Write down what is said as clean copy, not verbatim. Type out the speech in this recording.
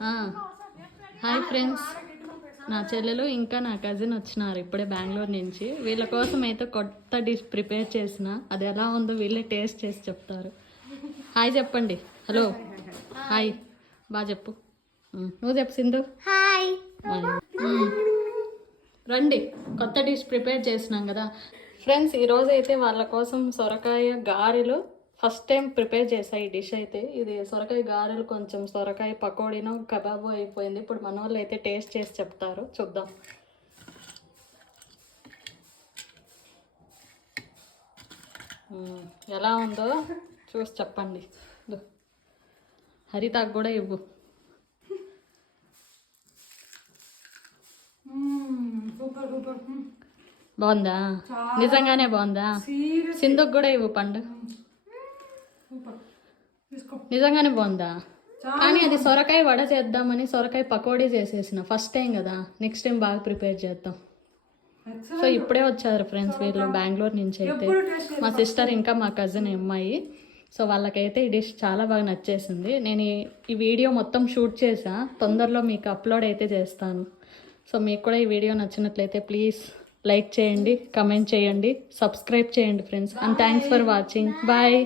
Hi friends, నా చెల్లెలు ఇంకా నా కజిన్ వచ్చినారు ఇప్పుడే బెంగళూరు నుంచి. వీళ్ళ కోసం అయితే కొత్త డిష్ ప్రిపేర్ చేసిన, అది ఎలా ఉందో వీళ్ళే టేస్ట్ చేసి చెప్తారు. హాయ్ చెప్పండి. హలో హాయ్ బాగా చెప్పు. నువ్వు చెప్పు సింధు. హాయ్. రండి, కొత్త డిష్ ప్రిపేర్ చేసినాం కదా ఫ్రెండ్స్. ఈరోజు అయితే వాళ్ళ కోసం సొరకాయ గారెలు ఫస్ట్ టైం ప్రిపేర్ చేసా. ఈ డిష్ అయితే ఇది సొరకాయ గారెలు, కొంచెం సొరకాయ పకోడీనో కబాబు అయిపోయింది. ఇప్పుడు మన వాళ్ళు అయితే టేస్ట్ చేసి చెప్తారు, చూద్దాం. ఎలా ఉందో చూసి చెప్పండి. హరితాకు కూడా ఇవ్వు. బాగుందా? నిజంగానే బాగుందా? సింధుకు కూడా ఇవ్వు పండు. నిజంగానే బాగుందా? కానీ అది సొరకాయ వడ చేద్దామని సొరకాయ పకోడీ చేసేసిన, ఫస్ట్ టైం కదా. నెక్స్ట్ టైం బాగా ప్రిపేర్ చేద్దాం. సో ఇప్పుడే వచ్చారు ఫ్రెండ్స్ వీళ్ళు బెంగళూరు నుంచి. అయితే మా సిస్టర్ ఇంకా మా కజిన్ అమ్మాయి. సో వాళ్ళకైతే ఈ డిష్ చాలా బాగా నచ్చేసింది. నేను ఈ వీడియో మొత్తం షూట్ చేసా, తొందరలో మీకు అప్లోడ్ అయితే చేస్తాను. సో మీకు కూడా ఈ వీడియో నచ్చినట్లయితే ప్లీజ్ లైక్ చేయండి, కమెంట్ చేయండి, సబ్స్క్రైబ్ చేయండి friends. And thanks for watching. Bye.